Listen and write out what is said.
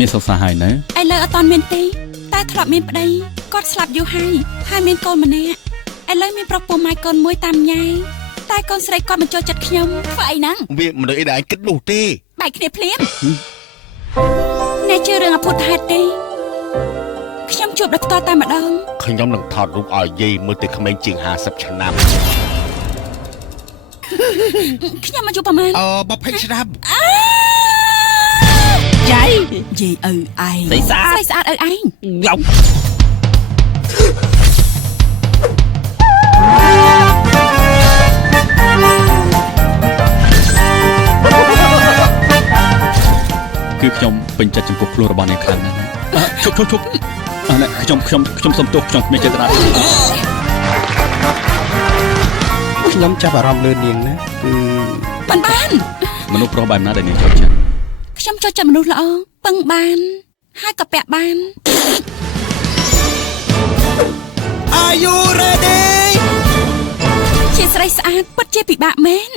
មានសរសើរហើយណាឥឡូវអត់តាន់មានទេតែធ្លាប់មានប្តីគាត់ស្លាប់យូរហើយមានកូនម្នាក់ឥឡូវមានប្រុសពូម៉ែកូនមួយតាមញ៉ាយតែកូនស្រីគាត់មិនចូលចិត្តខ្ញុំធ្វើអីហ្នឹងវាមនុស្សអីដែលឯងគិតនោះទេបែកគ្នាភ្លាមអ្នកជឿរឿងអភូតហេតុទេខ្ញុំជួបដល់ផ្ទាល់តែម្ដងខ្ញុំនឹងថតរូបឲ្យយាយមើលទៅក្មេងជាង50ឆ្នាំខ្ញុំមកជួបប្រហែល20ឆ្នាំយាយឪឯងស្រីស្អាតឪឯងឡោគឺខ្ញុំពេញចិត្តចំពោះខ្លួនរបស់អ្នកខ្លាំងណាស់ឈប់ខ្ញុំសុំទោសខ្ញុំគ្មានចេតនាខ្ញុំចាប់អារម្មណ៍លើនាងណាគឺបានមនុស្សប្រុសបែបណាដែលនាងចូលចិត្តខ្ញុំចូលចិត្តមនុស្សល្អពឹងបានហើយក៏ពាក់បាន Are you ready ជាស្រីស្អាតពិតជាពិបាកមែន